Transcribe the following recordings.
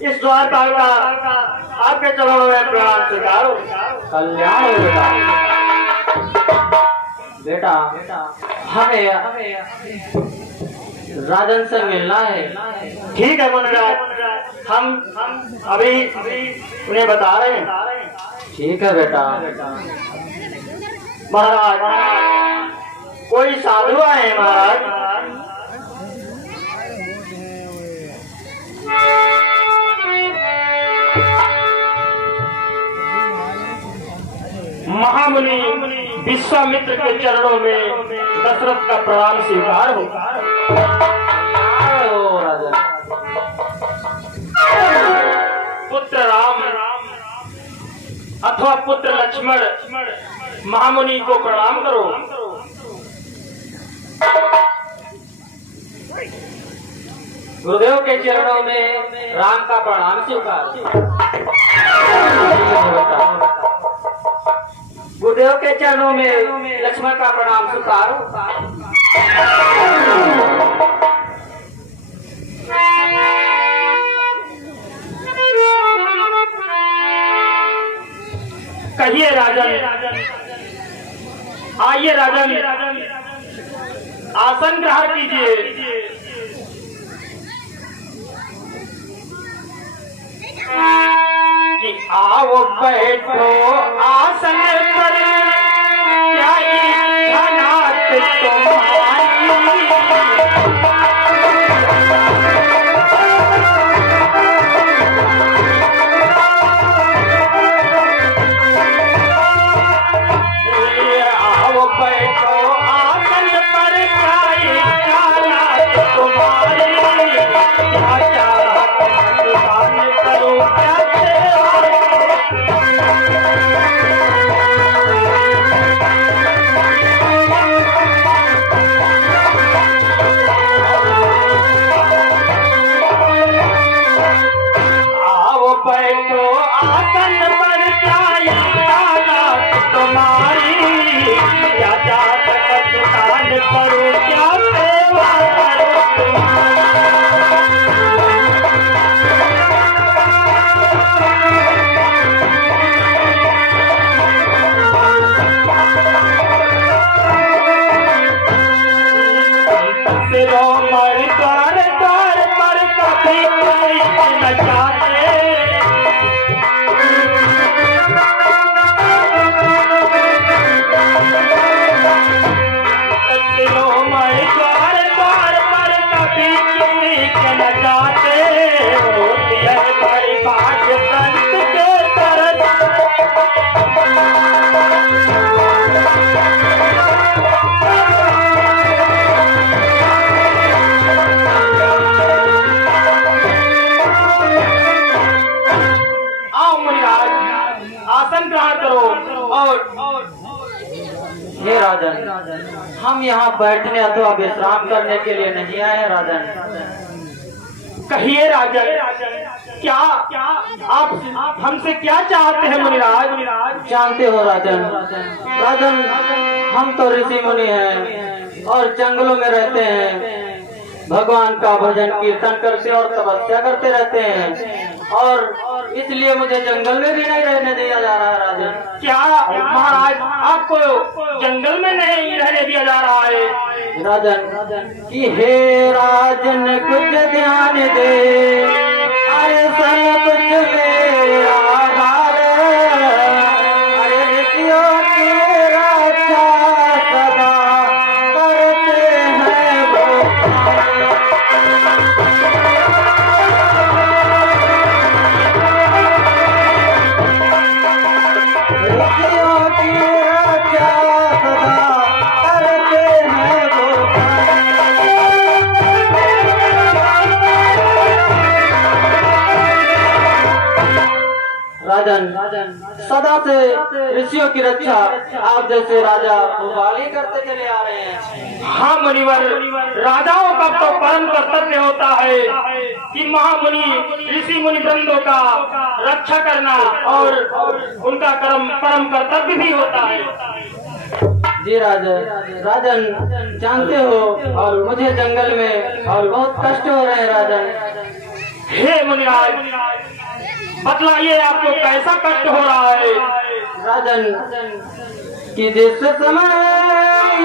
इस द्वार पाल का आपके चरणों में प्रणाम स्वीकारो। कल्याण हो बेटा। बेटा हमें राजन से मिलना है। ठीक है मुनिराज, हम अभी उन्हें बता रहे हैं। ठीक है बेटा। महाराज कोई साधु आए हैं महाराज। महामुनि विश्वामित्र के चरणों में दशरथ का प्रणाम स्वीकार हो। पुत्र राम अथवा पुत्र लक्ष्मण महामुनि को प्रणाम करो। गुरुदेव के चरणों में राम का प्रणाम स्वीकार। गुरुदेव के चरणों में लक्ष्मण का प्रणाम स्वीकार। कहिए राजन, आइए राजन, आसन ग्रहण कीजिए। कि आओ बैठो आसन पर, क्या इच्छा नाथ तुम्हारी। आओ बैठो आसन पर, क्या इच्छा नाथ तुम्हारी। क्या चाहत मतदान करो, क्या बैठो आसन पर, क्या इच्छा नाथ तुम्हारी। क्या चाहत मतदान करो, क्या सेवा करो तुम्हारी। शिरोमणि द्वार द्वार पर कभी कोई न जाते। शिरोमणि द्वार द्वार पर कभी कोई न जाते। होती है बड़ी भाग्य संत के तरफ। आसन ग्रहण करो। और हे राजन, हम यहाँ बैठने अथवा विश्राम करने के लिए नहीं आए हैं राजन। कहिए राजन, क्या आप हमसे क्या चाहते हैं मुनिराज। जानते हो राजन, राजन हम तो ऋषि मुनि हैं और जंगलों में रहते हैं। भगवान का भजन कीर्तन करते और तपस्या करते रहते हैं और इसलिए मुझे जंगल में भी नहीं रहने दिया जा रहा है राजन। क्या महाराज आपको जंगल में नहीं रहने दिया जा रहा है। राजन कि हे राजन कुछ ध्यान दे, अरे सब कुछ मेरा हार। अरे ऋषियों की रक्षा सदा करते हैं वो। ऋषियों की रक्षा सदा करते हैं वो। राजन सदा से ऋषियों की रक्षा आप जैसे राजा भोपाल ही करते चले आ रहे हैं। हाँ मुनिवर, राजाओं का तो परम कर्तव्य होता है कि महामुनि ऋषि मुनि वृंदों का रक्षा करना और उनका परम कर्तव्य भी होता है। जी राजन, जानते हो और मुझे जंगल में और बहुत कष्ट हो रहे हैं राजन। हे मुनिराज, बतलाइए आपको कैसा कष्ट हो रहा है? राजन कि जिस समय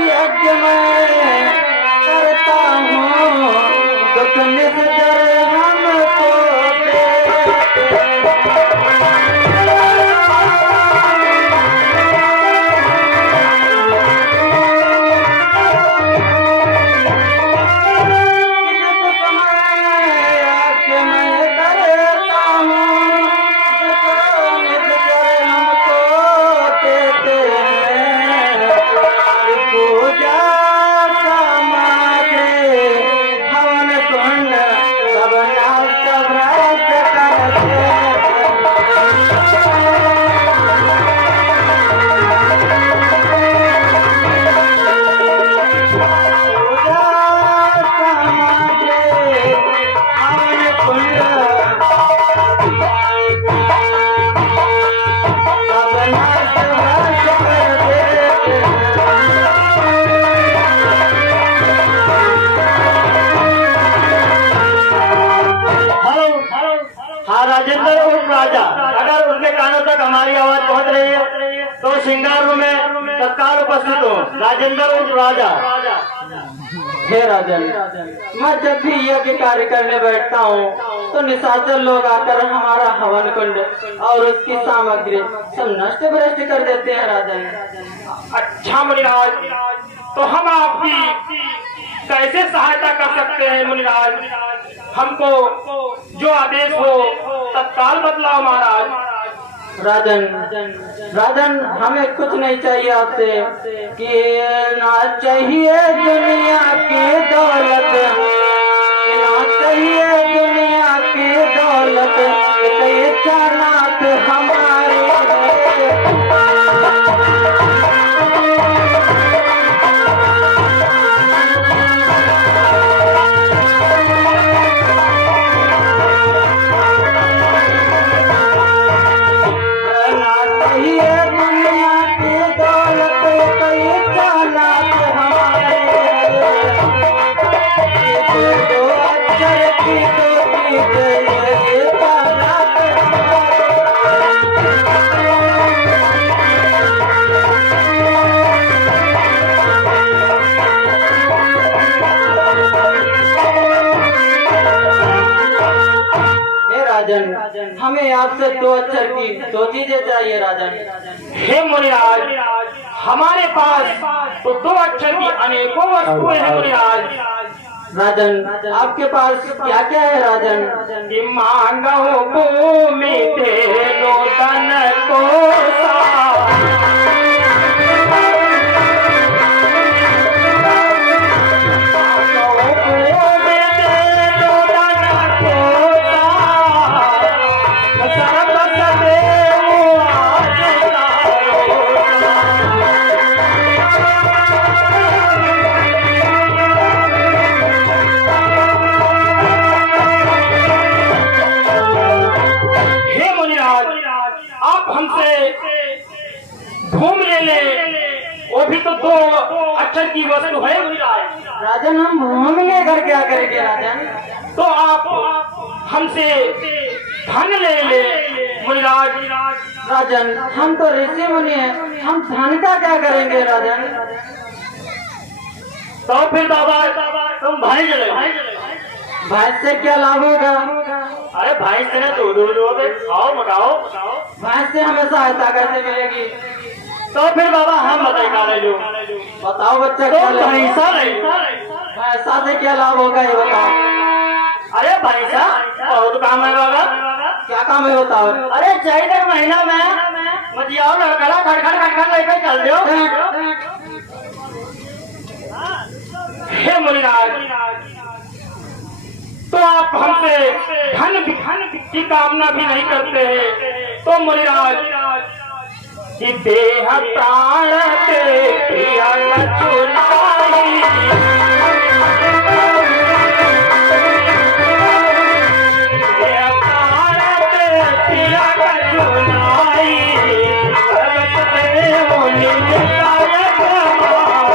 यज्ञ मैं करता हूँ दुख निश्चर हमको राजेंद्र उर्फ राजा, अगर उनके कानों तक हमारी आवाज पहुंच रही है तो श्रृंगार रूम में तत्काल उपस्थित हो। राजेंद्र उर्फ राजा। हे राजन, मैं जब भी यज्ञ कार्य करने बैठता हूँ तो निशाचर लोग आकर हमारा हवन कुंड और उसकी सामग्री सब नष्ट भ्रष्ट कर देते हैं राजन। अच्छा मुनिराज, तो हम आपकी कैसे सहायता कर सकते हैं मुनिराज? हमको जो आदेश हो तत्काल बतलाओ महाराज। राजन, हमें कुछ नहीं चाहिए आपसे कि ना चाहिए दुनिया की दौलत, ना चाहिए दुनिया की दौलत, ये चाहत हमारी हमें आपसे 2 अक्षर की 2 चीजें चाहिए राजन। हे मुनिराज, हमारे पास तो 2 अक्षर की अनेकों वस्तुएं हैं मुनिराज। राजन, आपके पास क्या क्या है राजन? मांगो भूमि तेरो तन को वो भी तो 2 अक्षर की वस्तु है राजन। हम भूमि लेकर क्या करेंगे राजन? तो आप हमसे धन ले मुनिराज। राजन, हम तो ऋषि मुनि हैं, हम धन का क्या करेंगे राजन? तो फिर बाबा तुम भाई चले। भाई से क्या लाभ होगा? अरे भाई से ना दूध खाओ मकाओ। भाई से हमें सहायता कैसे मिलेगी? तो फिर बाबा हम बताए लो। बताओ बच्चा, तो भैंसा नहीं, भैंसा से क्या लाभ होगा ये बताओ। अरे भैंसा बहुत काम है बाबा। क्या काम है बताओ। अरे चैत महीना में मजियाओ लड़का खड़खड़ लेकर चल दो। हे मुनिराज, तो आप हमसे धन की कामना भी नहीं करते हैं, तो मुनिराज कि देह प्राण के प्रिया कछुनाई, देह प्राण के प्रिया कछुनाई, करते हो निंदायक मान।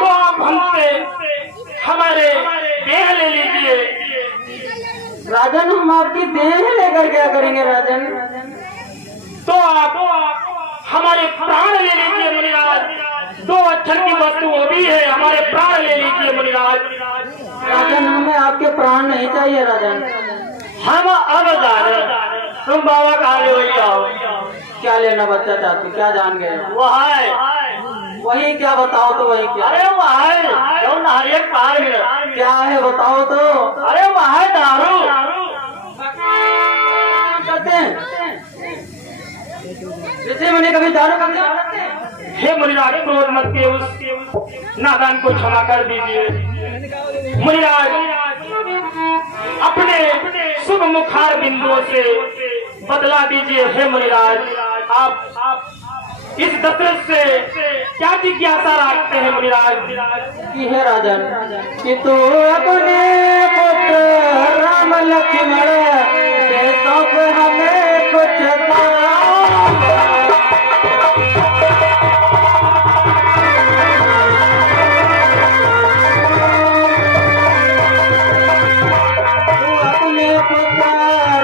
तो आप हमसे हमारे देह ले लीजिए। राजन, हम आपकी देह लेकर क्या करेंगे राजन? तो आप हमारे प्राण ले लीजिए मुनिराज। 2 अक्षर की वस्तु वो भी है, हमारे प्राण ले लीजिए मुनिराज। राजन, हमें आपके प्राण नहीं चाहिए राजन। हम अब जाने तुम बाबा कहा ले वही आओ। क्या लेना बच्चा चाहती, क्या जान गए? वो है वही क्या बताओ तो वही क्या? अरे वो है जो नारियल पार है। क्या है बताओ तो? अरे वो है दारू करते हैं। ऋषि मुनि कभी दारू करते हैं? हे मुनिराज, क्रोध मत के उस नादान को क्षमा कर दीजिए। मुनिराज, अपने शुभ मुखार बिंदुओं से बदला दीजिए। हे मुनिराज, आप इस दशरथ से क्या जिज्ञासा रखते हैं मुनिराज? कि है राजन कि तू अपने पुत्र राम लक्ष्मण से सौंप हमें कुछ तू अपने पुत्र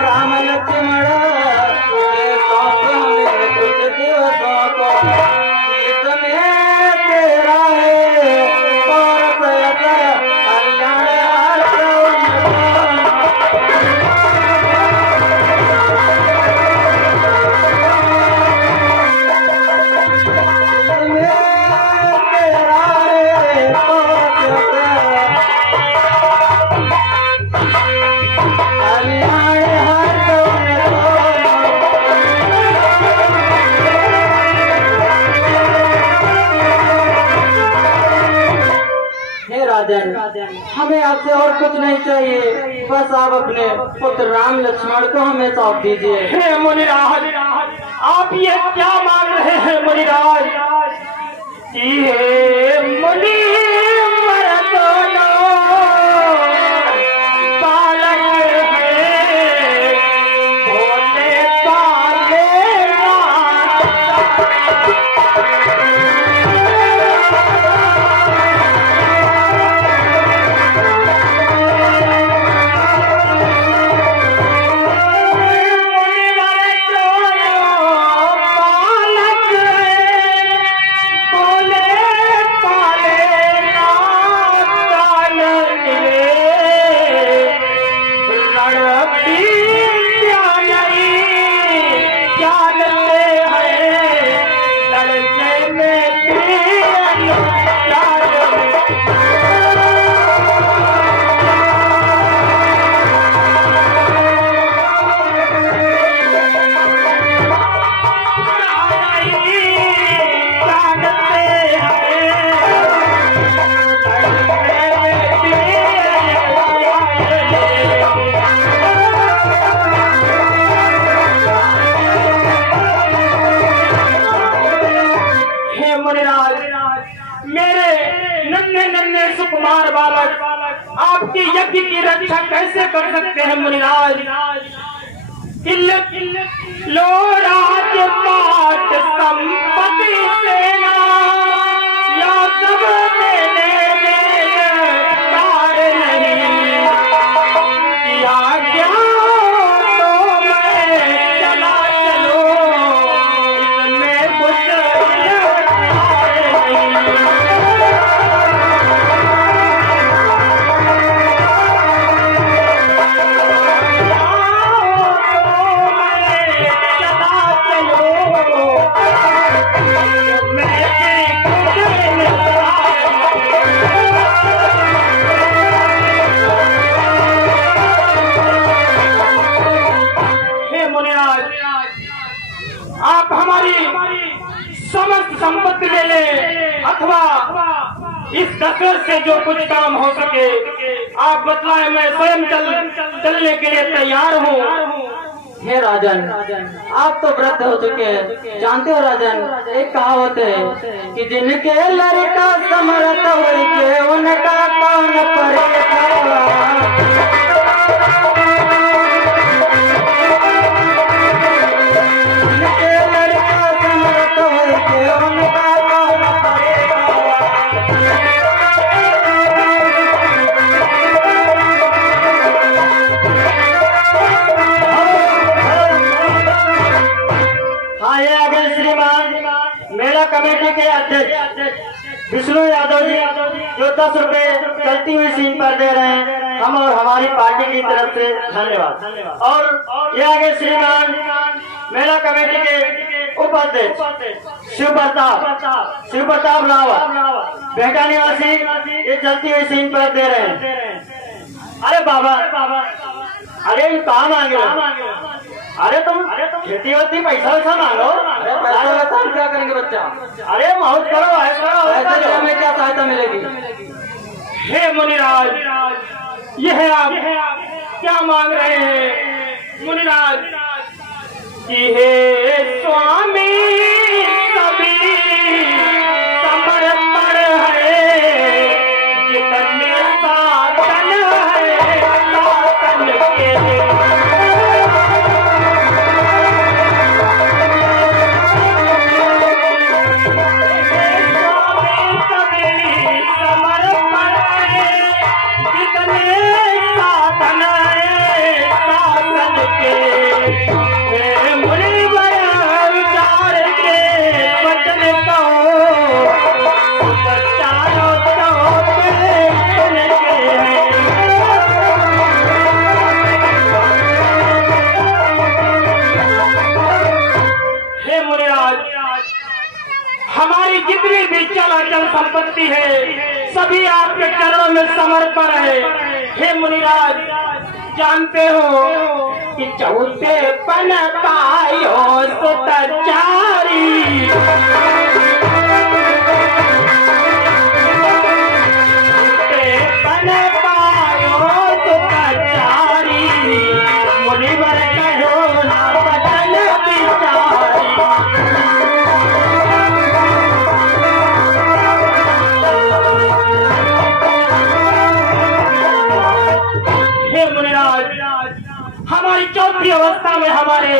राम लक्ष्मण से सौंप हमें कुछ दिवसों को, इसमें तेरा है और कल्याण हमें आपसे और कुछ नहीं चाहिए, बस आप अपने पुत्र राम लक्ष्मण को हमें सौंप दीजिए। हे मुनिराज, आप ये क्या मांग रहे हैं मुनिराज? ये मुनि मर्दों बालक है, भोले काले सुकुमार बालक आपकी यज्ञ की रक्षा कैसे कर सकते हैं मुनिराज? लो राजपाट संपत्ति सेना या सब देने कार नहीं किया गया तो मैं चला चलो, इसमें कुछ आप हमारी समस्त संपत्ति ले ले अथवा इस दशरथ से जो कुछ काम हो सके आप बतलाएं, मैं स्वयं चलने के लिए तैयार हूँ। हे राजन, आप तो वृद्ध हो चुके हैं। जानते हो राजन, एक कहावत है कि जिनके लड़का समर्थ होई के उनका कौन परेगा। जिनके लड़का समर्थ होई के उनका कौन परेगा। हाँ, ये आगे श्रीमान मेला कमेटी के अध्यक्ष विष्णु यादव जी जो 10 रुपए चलती हुई सीन पर दे रहे हैं, हम और हमारी पार्टी की तरफ से धन्यवाद। और ये आगे श्रीमान मेला कमेटी के उपाध्यक्ष शिव प्रताप रावत बेटा निवासी ये चलती हुई सीन पर दे रहे हैं। अरे बाबा, अरे ये कहाँ मांगे? अरे तुम खेती होती पैसा वैसा मांगो। पैसा क्या करेंगे बच्चा? अरे मौज करो, ऐसा हमें क्या सहायता मिलेगी? हे मुनिराज, यह आप क्या मांग रहे हैं? मुनिराज कि हे स्वामी सभी समर्पण है, जितने साधन है साधन के हमारी जितनी भी चलाचल संपत्ति है सभी आपके चरणों में समर्पण है। हे मुनिराज, जानते हो कि चौथे पन पायो सुतचारी, पन पायो सुतचारी, मुनिवर कहो ना बदन बिचारी। हमारी चौथी अवस्था में हमारे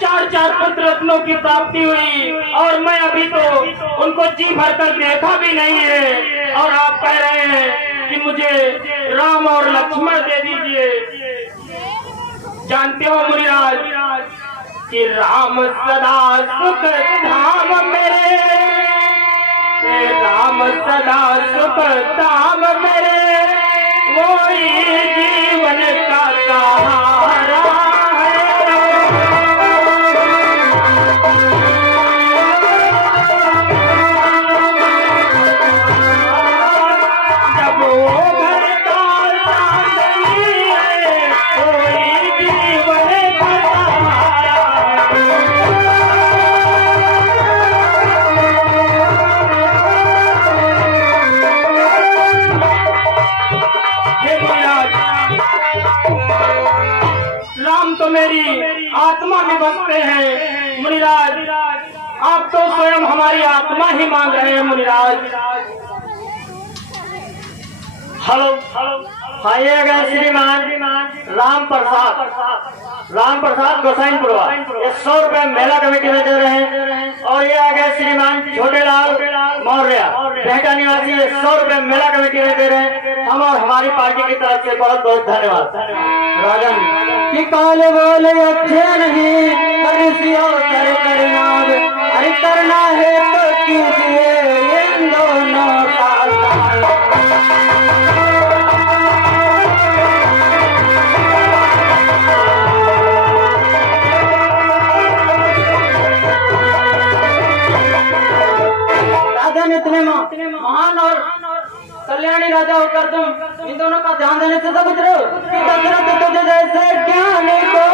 4 पुत्र रत्नों की प्राप्ति हुई और मैं अभी तो उनको जी भरकर देखा भी नहीं है, और आप कह रहे हैं कि मुझे राम और लक्ष्मण दे दीजिए। जानते हो मुनिराज कि राम सदा सुख धाम मेरे, राम सदा सुख धाम मेरे, वही जीवन का सहारा है। जब वो घर का चांदनी है, वही जीवन का सहारा तो मेरी आत्मा में बसते हैं। मुनिराज, आप तो स्वयं हमारी आत्मा ही मांग रहे हैं। मुनिराज, हेलो, आइए गए श्रीमान राम प्रसाद गोसाइनपुरवा, ये 100 रुपए मेला कमेटी में दे रहे हैं। और ये आ गए श्रीमान छोटेलाल मौर्य बेटा निवासी, 100 रुपए मेला कमेटी में दे रहे हैं। हम और हमारी पार्टी की तरफ से बहुत बहुत धन्यवाद। राजन कि काले बोले अच्छे नहीं, अरे करना है तो कीजिए इन दोनों का। इतने महान और कल्याणी राजा होकर तुम इन दोनों का ध्यान देने से तो गुजरे हो कि दशरथ तुझे जैसे ज्ञानी को